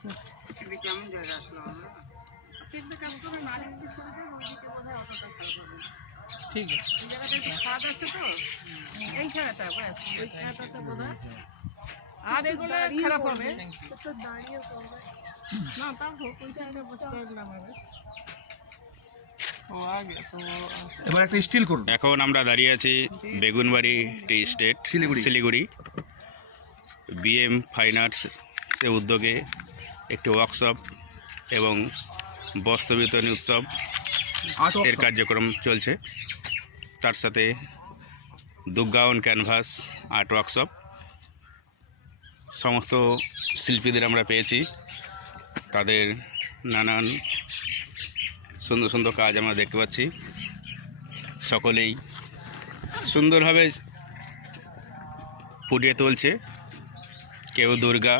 আসছে। কেমন জায়গা আসলো আমরা ঠিক আছে, এই জায়গাটা একটু খাদ আছে তো, এই জায়গাটা ব্যাস ওই জায়গাটাতে বোধ হয়। আর এগুলো খারাপ হবে না, তাও হোক ওই জায়গায় বসে রাখলাম আগে। ও আগে তো এবার একটা স্টিল করুন। এখন আমরা দাঁড়িয়ে আছি বেগুনবাড়ি টি স্টেট, শিলিগুড়ি। বিএম ফাইন আর্টসের উদ্যোগে একটি ওয়ার্কশপ এবং বস্ত্র বিতরণী উৎসব এর কার্যক্রম চলছে। তার সাথে দুর্গাওন ক্যানভাস আর্ট ওয়ার্কশপ। সমস্ত শিল্পীদের আমরা পেয়েছি, তাদের নানান সুন্দর সুন্দর কাজ আমরা দেখতে পাচ্ছি। সকলেই সুন্দরভাবে ফুটিয়ে তুলছে। কেউ দুর্গা,